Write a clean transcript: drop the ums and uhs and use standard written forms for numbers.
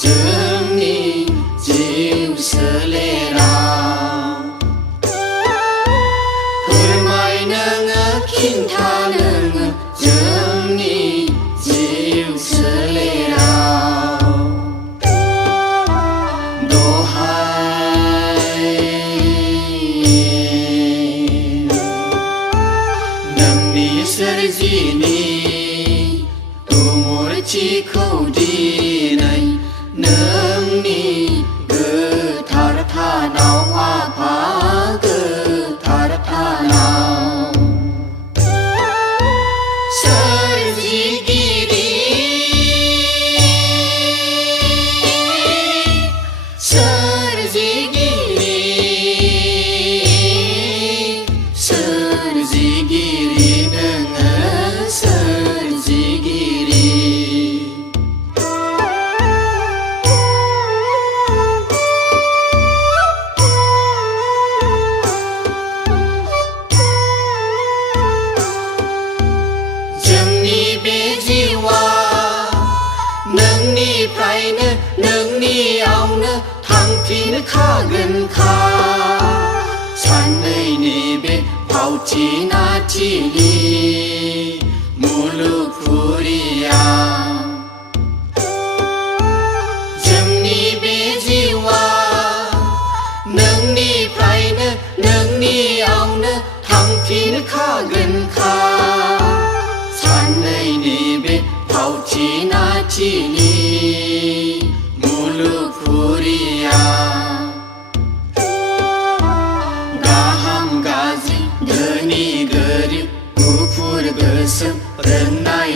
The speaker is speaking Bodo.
जोंनि जिउ सोलेराव फोरमाय नोङो खिन्था नोङो जोंनि जिउ सोलेराव दहाय नोंनि सोरजिनि गुमुरथिखौ दिनै नोंनि गोथार थानाव आफा गोथार थानाव सोरजिगिरि सोरजिगिरि सोरजिगिरि नोङो सोरजिगिरि नोंनिफ्रायनो नोंनियावनो थांफिनखागोनखा साननैनि बे फावथिनाथिनि मुलुगफुरिया जोंनि बे जिउआ नोंनिफ्रायनो नोंनियावनो थांफिनखागोनखा साननैनि बे फावथिनाथिनि मुलुगफुरिया गाहाम गाज्रि धोनि गोरिब गुफुर गोसोम रोंनाय